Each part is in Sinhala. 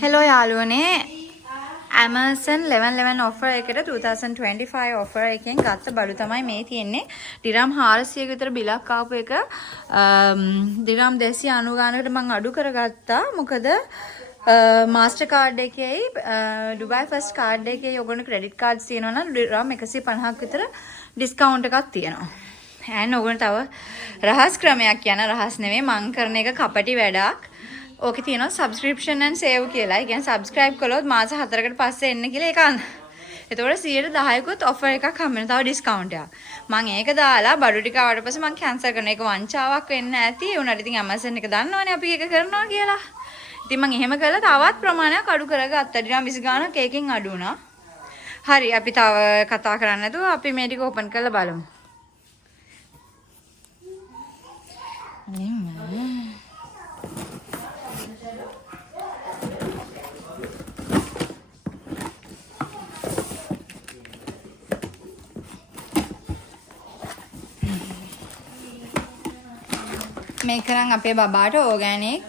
හෙලෝ යාළුවනේ Amazon 1111 offer එකට 2025 offer එකෙන් ගත්ත බඩු තමයි මේ තියෙන්නේ. ඩිරම් 400 විතර බිලක් ආපු එක ඩිරම් 290 ගානකට මම අඩු කරගත්තා. මොකද මාස්ටර් කාඩ් එකේයි ඩුබායි ෆස්ට් කාඩ් එකේයි ඔයගොල්ලෝ ක්‍රෙඩිට් කාඩ්ස් තියෙනවා නම් ඩිරම් 150ක් විතර ඩිස්කවුන්ට් එකක් තියෙනවා. and ඔයගොල්ලෝ තව රහස් ක්‍රමයක් කියන රහස් නෙමෙයි මං කරන එක කපටි වැඩක්. ඕකේ තියෙනවා subscription and save කියලා. ඒ කියන්නේ subscribe කළොත් මාස 4කට පස්සේ එන්න කියලා ඒක අන්න. එතකොට 110කුත් offer එකක් හම්බ වෙනවා. තව discount එකක්. මම ඒක දාලා බඩු ටික ආවට පස්සේ මම cancel කරනවා. ඒක වංචාවක් වෙන්න ඇති. ඒ උනාට ඉතින් Amazon එක දන්නවනේ අපි ඒක කරනවා කියලා. ඉතින් මම එහෙම කළා තවත් ප්‍රමාණයක් අඩු කරගත්තා. ඩිරම් 20 ගානක් ඒකෙන් අඩු වුණා. හරි අපි තව කතා කරන්නේ නැතුව අපි මේ ටික open කරලා බලමු. මේක නම් අපේ බබාට ඕගැනික්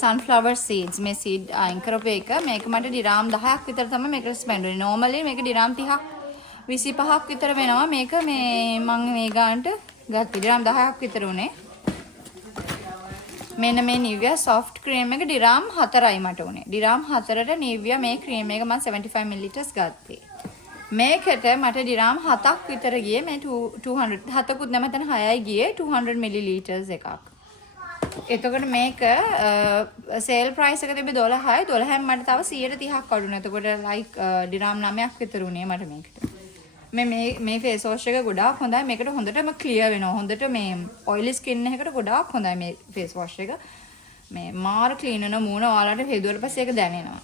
sunflower seeds මේ seed අයින් කරපු එක මේක මට ඩිරාම් 10ක් විතර තමයි මේකට ස්පෙන්ඩ් වෙන්නේ. normally මේක ඩිරාම් 30ක් 25ක් විතර වෙනවා. මේක මේ මම මේ ගානට ගත්තා ඩිරාම් 10ක් විතර උනේ. මෙන්න මේ Nivea soft cream එක ඩිරාම් 4යි මට උනේ. ඩිරාම් 4ට Nivea මේ cream එක මම 75 ml ගත්තේ. මේකට මට ඩිරාම් 7ක් විතර ගියේ. මේ 200 7කුත් නැමෙතන 6යි ගියේ 200 ml එකක්. එතකොට මේක සේල් ප්‍රයිස් එක තිබ්බේ 12යි 12න් මට තව 130ක් අඩු වෙනවා. එතකොට ලයික් ඩිරාම් 9ක් විතර උනේ මට මේකට. මේ ෆේස් වොෂ් එක ගොඩාක් හොඳයි. මේකට හොඳටම ක්ලියර් වෙනවා. හොඳට මේ ඔයිලි ස්කින් එකකට ගොඩාක් හොඳයි මේ ෆේස් වොෂ් එක. මේ මාර ක්ලීන් වෙන මූණ ඔයාලට හෙදුවට පස්සේ ඒක දැනෙනවා.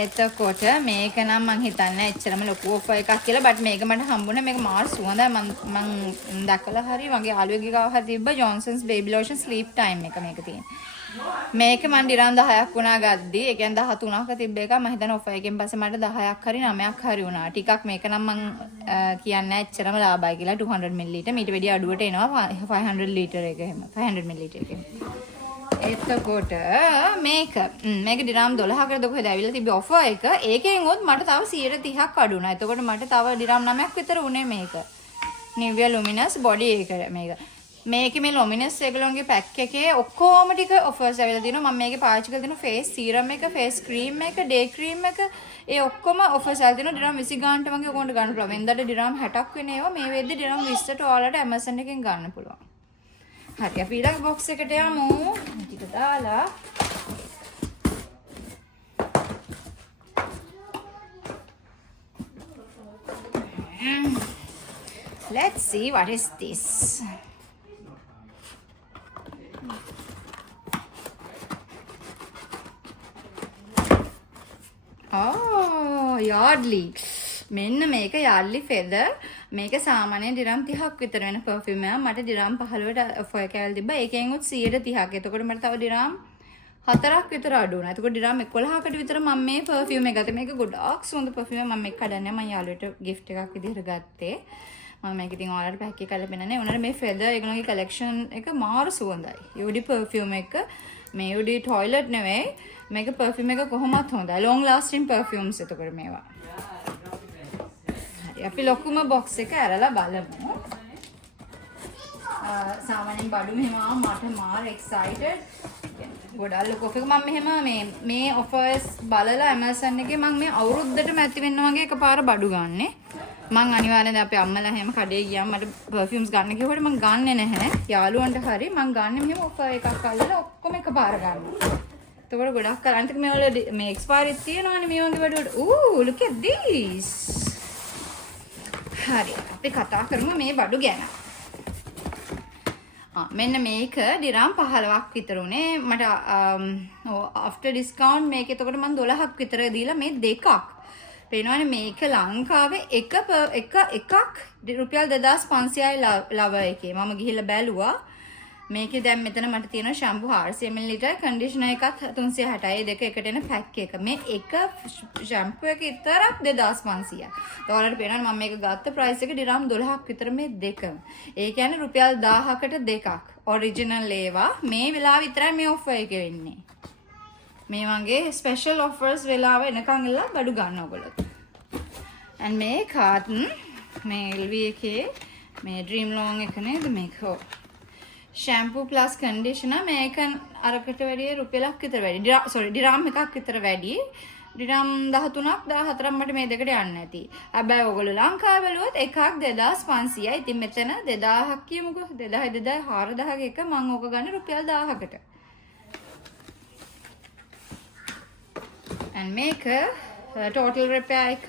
එතකොට මේක නම් මං හිතන්නේ එච්චරම ලොකු ඔෆර් එකක් කියලා. බට් මේක මට හම්බුනේ මේක මාර සුවඳයි. මං දැකලා හරි මගේ යාළුවෙක්ගේ ගාව හරි තිබ්බ Johnson's baby lotion sleep time එක මේක තියෙන්නේ. මේක මන් ඩිරම් 10ක් වුණා ගද්දි. ඒ කියන්නේ 13ක තිබ්බ එක මම හිතන්නේ ඔෆර් එකෙන් පස්සේ මට 10ක් හරි 9ක් හරි වුණා. ටිකක් මේක නම් මං කියන්නේ එච්චරම ලාභයි කියලා 200 ml මීට වැඩිය අඩුවට එනවා 500 ලීටර එක එහෙම 500 ml එක. එතකොට මේක ඩිරාම් 12කට කොහෙද ඇවිල්ලා තිබ්බේ ඔෆර් එක. ඒකෙන් උත් මට තව 130ක් අඩු වුණා. එතකොට මට තව ඩිරාම් 9ක් විතර උනේ මේක. Nivea Luminous body එක මේක. මේකේ මේ Luminous ඒගොල්ලෝගේ පැක් එකේ ඔක්කොම ටික ඔෆර්ස් ඇවිල්ලා තිනවා. මම මේකේ පාවිච්චි කරලා තිනවා face serum එක, face cream එක, day cream එක. ඒ ඔක්කොම ඔෆර්ස් ඇවිල්ලා තිනවා. ඩිරාම් 20 ගානට වගේ ඔයගොල්ලන්ට ගන්න පුළුවන්. වෙනදාට ඩිරාම් 60ක් වෙන ඒවා මේ වෙද්දි ඩිරාම් 20ට ඔයාලට Amazon එකෙන් ගන්න පුළුවන්. හරි අපි ඊළඟ බොක්ස් එකට යමු. ටික දාලා let's see what is this. Oh, Yardley. මෙන්න මේක Yardley feather. මේක සාමාන්‍යයෙන් ඩිරම් 30ක් විතර වෙන perfume එකක්. මට ඩිරම් 15ට offer එකක් ඇවිල්ලා තිබ්බා. ඒකෙන් උත් 130ක්. එතකොට මට තව ඩිරම් 4ක් විතර අඩු වුණා. එතකොට ඩිරම් 11කට විතර මම මේ perfume එක ගත්තා. මේක ගොඩාක් සුවඳ perfume එකක්. මම මේක කඩන්නේ මම යාළුවට gift එකක් විදිහට ගත්තේ. මම මේක ඉතින් ඔයාලට පැක් එක කරලා පෙන්නන්නේ. උනාට මේ feather ඒගොල්ලෝගේ collection එක මාර සුවඳයි. UD perfume එක මේ UD toilet නෙවෙයි. මේක perfume එක කොහොමත් හොඳයි. long lasting perfumes එතකොට මේවා. අපි ලොකුම බොක්ස් එක ඇරලා බලමු. සාමාන්‍යයෙන් බඩු මෙහෙම මට මාර එක්සයිටඩ්. ගොඩාක් ලොකු ඔෆර් එක මම මෙහෙම මේ ඔෆර්ස් බලලා Amazon එකේ මම මේ අවුරුද්දටම ඇති වෙන්න වගේ එකපාර බඩු ගන්නෙ. මම අනිවාර්යෙන් දැන් අපේ අම්මලා හැම කඩේ ගියාම මට perfumes ගන්න කිව්වට මම ගන්නෙ නැහැ. යාළුවන්ට හරි මම ගන්නෙ මෙහෙම ඔෆර් එකක් අල්ලලා ඔක්කොම එකපාර ගන්නවා. එතකොට ගොඩක් කරන්ට් මේ වල මේ එක්ස්පයරි තියෙනවානේ මේ වගේ බඩුවට. ooh look at this. හරි අපි කතා කරමු මේ බඩු ගැන. මෙන්න මේක ඩිරම් 15ක් විතර උනේ මට after discount මේක එතකොට මම 12ක් විතර දීලා මේ දෙකක් පේනවනේ. මේක ලංකාවේ එකක් රුපියල් 2500යි ලව එකේ. මම ගිහිල්ලා බැලුවා. මේකේ දැන් මෙතන මට තියෙන shampoo 400 ml conditioner එකත් 360යි. දෙක එකට එන පැක් එක. මේ එක shampoo එක විතරක් 2500යි. ඔයාලට පේනවනේ මම මේක ගත්ත price එක ඩිරම් 12ක් විතර මේ දෙකම. ඒ කියන්නේ රුපියල් 1000කට දෙකක්. ඔරිජිනල් ඒවා මේ වෙලාව විතරයි මේ offer එක වෙන්නේ. මේ වගේ ස්පෙෂල් ඔෆර්ස් වෙලාව එනකන් ඉල්ලා බඩු ගන්න ඔයගොල්ලෝ. and මේ කාටන් මේ LV එකේ මේ ඩ්‍රීම් ලොන් එක නේද මේක. ෂැම්පූ ප්ලස් කන්ඩිෂනර් මේක අරකට වැඩිය රුපියලක් විතර වැඩි. ඩිරාම් එකක් විතර වැඩි. ඩිරාම් 13ක් 14ක් මට මේ දෙකට යන්නේ නැති. හැබැයි ඔයගොල්ලෝ ලංකාවේ බලුවොත් එකක් 2500යි. ඉතින් මෙතන 2000ක් කියමුකෝ. 2000 4000 එක මම ඕක ගන්න රුපියල් 1000කට. and මේක total repair එක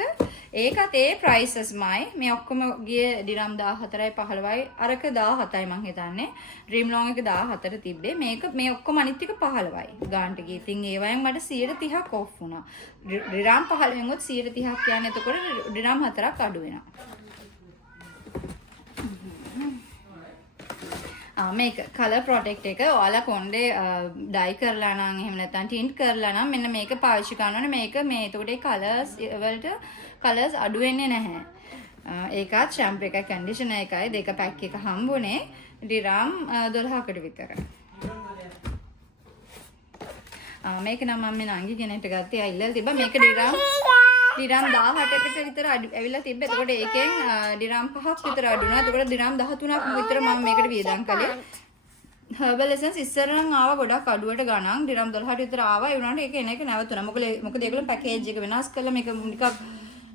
ඒකත් ඒ prices-මයි. මේ ඔක්කොම ගියේ ඩිරම් 14යි 15යි. අරක 17යි මං හිතන්නේ. ඩ්‍රීම් ලොන් එක 14 තිබ්බේ. මේක මේ ඔක්කොම අනිත් එක 15යි. ගාන්ට ගියේ. ඉතින් ඒ වයින් මට 130ක් ඔෆ් වුණා. ඩිරම් 15න් උත් 130ක් කියන්නේ එතකොට ඩිරම් 4ක් අඩු වෙනවා. මේක කලර් ප්‍රොටෙක්ට් එක ඔයාලා කොණ්ඩේ ඩයි කරලා නම් එහෙම නැත්නම් ටින්ට් කරලා නම් මෙන්න මේක පාවිච්චි කරනවනේ. මේක මේ එතකොට ඒ කලර්ස් වලට කලර්ස් අඩු වෙන්නේ නැහැ. ඒකත් ෂැම්පූ එකයි කන්ඩිෂනර් එකයි දෙක පැක් එක හම්බුනේ ඩිරම් 12කට විතර. මේක නම් මම මේ නංගි කෙනෙක්ට ගත්තේ අයිල්ලලා තිබ්බා. මේක ඩිරම් 18කට විතර ඇවිල්ලා තිබ්බේ. එතකොට ඒකෙන් ඩිරම් 5ක් විතර අඩු වුණා. එතකොට ඩිරම් 13ක් විතර මම මේකට වියදම් කළේ. herbal essence ඉස්සර නම් ආවා ගොඩක් අඩුවට ගණන්. ඩිරම් 12ට විතර ආවා. ඒ වුණාට ඒක එන එක නැවතුණා. මොකද ඒගොල්ලෝ පැකේජ් එක වෙනස් කළා. මේක නිකන්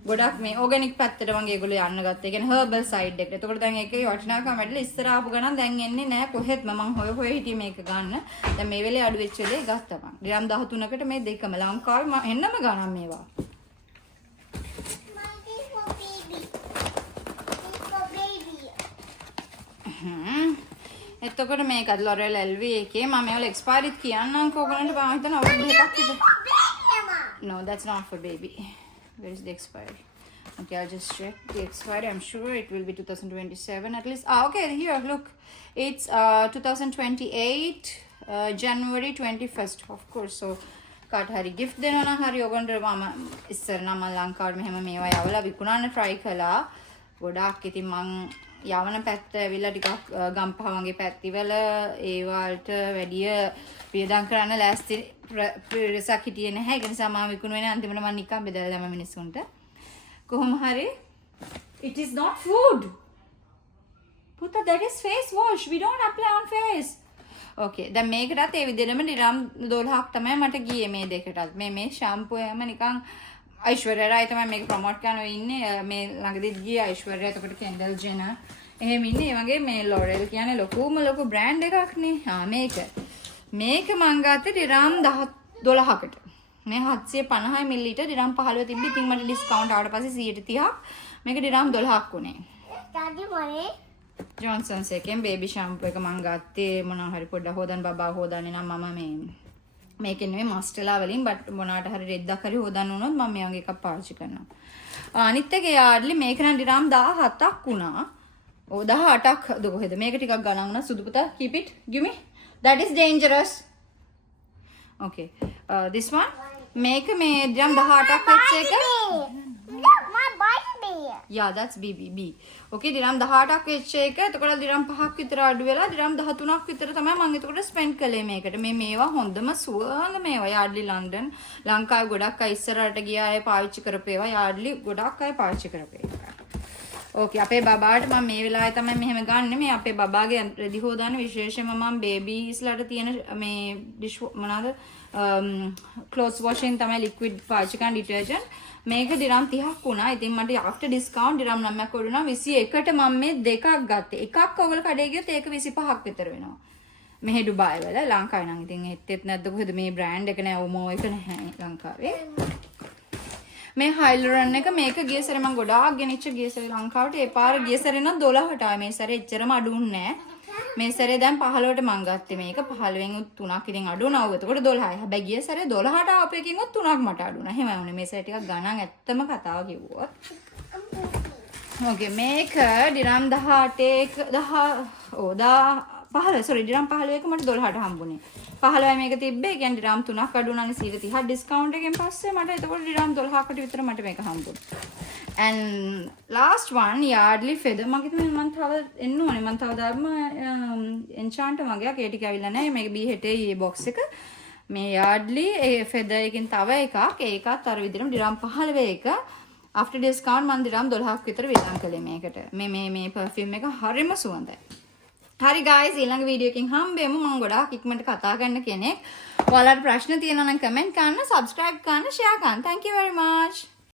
ගොඩක් මේ ඕගැනික් පැත්තට වගේ ඒගොල්ලෝ යන්න ගත්තා. ඒ කියන්නේ herbal side එකට. එතකොට දැන් ඒකේ වටිනාකම වැඩිලා ඉස්සර ආපු ගණන් දැන් එන්නේ නැහැ කොහෙත්ම. මම හොය හිටියේ මේක ගන්න. දැන් මේ වෙලේ අඩු වෙච්ච වෙලේ ගත්තා මම. ඩිරම් 13කට මේ දෙකම ලංකාවේ එන්නම ගණන් මේවා. එතකොට මේකත් L'Oreal LV එකේ මම ඒවල එක්ස්පයරිත් කියන්නම්කෝ ඔයගලන්ට මම හිතන අවුරුදු දෙකක් විතර. No, that's not for baby. Where is the expiry? Okay, I'll just check the expiry. I'm sure it will be 2027 at least. Okay, here, look. It's 2028 January 21st, of course. So, කාට හරි gift දෙනවා නම් හරි ඔයගොල්ලන්ට මම ඉස්සර නම් ලංකාවට මෙහෙම මේවා යවලා විකුණන්න try කළා. ගොඩාක් ඉතින් මං යවන පැත්ත ඇවිල්ලා ටිකක් ගම්පහ වගේ පැතිවල ඒ වලට වැඩිය වියදම් කරන්න ලෑස්ති ප්‍රසක් හිටියේ නැහැ. ඒ නිසා මම විකුණුවේ නැහැ. අන්තිමට මම නිකන් බෙදලා දැම්ම මිනිස්සුන්ට. කොහොම හරි it is not food. Puta, that is face wash. We don't apply on face. Okay, දැන් මේකටත් ඒ විදිහටම ඩිරම් 12ක් තමයි මට ගියේ මේ දෙකටත්. මේ ෂැම්පූ එකම නිකන් Aishwarya Rai තමයි මේක ප්‍රොමෝට් කරනවා ඉන්නේ. මේ ළඟදිත් ගියේ Aishwarya. එතකොට Kendall Jenner එහෙම ඉන්නේ. ඒ වගේ මේ L'Oreal කියන්නේ ලොකු බ්‍රෑන්ඩ් එකක් නේ. මේක මං ගත්තේ ඩිරම් 12කට. මේ 750 ml ඩිරම් 15 තිබ්බි. ඉතින් මට ඩිස්කවුන්ට් ආවට පස්සේ 130ක් මේක ඩිරම් 12ක් උනේ. Johnson's එකෙන් බේබි ෂැම්පූ එක මං ගත්තේ මොනවා හරි පොඩ්ඩක් හොදන්න බබා හොදන්නේ නම් මම මේකෙන් නෙමෙයි මස්ටලා වලින් බට් මොනවාට හරි රෙද්දක් හරි හොදන්න උනොත් මම මේ වගේ එකක් පාවිච්චි කරනවා. අනිත් එක යාඩ්ලි මේක නම් ඩිරම් 17ක් වුණා. 18ක් කොහෙද මේක ටිකක් ගණන් වුණා. සුදු පුතා keep it give me that is dangerous. Okay, this one මේක මේ ඩිරම් 18ක් වෙච්ච එක. Yeah, that's BBB. Okay, ඩිරම් 18ක් වෙච්ච එක. එතකොට ඩිරම් 5ක් විතර අඩු වෙලා ඩිරම් 13ක් විතර තමයි මම එතකොට ස්පෙන්ඩ් කළේ මේකට. මේවා හොඳම සුවඳ මේවා. යාඩ්ලි ලන්ඩන් ලංකාවේ ගොඩක් අය ඉස්සරහට ගියා අය පාවිච්චි කරපු ඒවා. යාඩ්ලි ගොඩක් අය පාවිච්චි කරපු ඒවා. Okay, අපේ බබාට මම මේ වෙලාවේ තමයි මෙහෙම ගන්නෙ. මේ අපේ බබාගේ රෙදි හොදාන විශේෂයෙන්ම මම බේබීස්ලාට තියෙන මේ ඩිෂ් මොනවාද clothes washing තමයි liquid පාවිච්චි කරන detergent. මේක ඩිරම් 30ක් වුණා. ඉතින් මට after discount ඩිරම් 9ක් වුණා. 21ට මම මේ දෙකක් ගත්තේ. එකක් ඔයගොල්ලෝ කඩේ ගියොත් ඒක 25ක් විතර වෙනවා. මෙහෙ ඩුබායි වල ලංකාවේ නම් ඉතින් එත්තෙත් නැද්ද කොහෙද මේ බ්‍රෑන්ඩ් එක නෑ ඔමෝ එක නැහැ ලංකාවේ. මේ හයිලරන් එක මේක ගිය සැරේ මම ගොඩාක් ගෙනිච්ච ගිය සැරේ ලංකාවට ඒ පාර ගිය සැරේ නම් 12ට ආවේ. මේ සැරේ එච්චරම අඩුුන්නේ නෑ. මේ සැරේ දැන් 15ට මං ගත්තේ මේක 15න් උත් 3ක් ඉතින් අඩු වුණා. එතකොට 12යි. හැබැයි ගිය සැරේ 12ට ආපු එකකින් උත් 3ක් මට අඩු වුණා. එහෙමයි වුනේ. මේ සැරේ ටිකක් ගණන් ඇත්තම කතාව කිව්වොත්. Okay, මේක ඩිරම් 15 ඩිරම් 15 එක මට 12ට හම්බුනේ. 15යි මේක තිබ්බේ. ඒ කියන්නේ ඩිරම් 3ක් අඩු වුණානේ 130ක් ඩිස්කවුන්ට් එකෙන් පස්සේ මට එතකොට ඩිරම් 12කට විතර මට මේක හම්බුනේ. And last one Yardley feather මම කිව්වේ මම තව එන්න ඕනේ. මම තව දාන්න එන්චාන්ට් වගේක් ඒ ටික ඇවිල්ලා නැහැ. මේක B හෙටේ මේ box එක. මේ යාඩ්ලි ඒ ෆෙදර් එකකින් තව එකක් ඒකත් අර විදිහටම දිරම් 15 එක after discount මම දිරම් 12ක් විතර වියදම් කළේ මේකට. මේ perfume එක හරිම සුවඳයි. හරි guys ඊළඟ වීඩියෝ එකකින් හම්බෙමු. මම ගොඩාක් ඉක්මනට කතා කරන්න කෙනෙක්. ඔයාලට ප්‍රශ්න තියෙනවා නම් කමෙන්ට් කරන්න, subscribe කරන්න, share කරන්න. Thank you very much.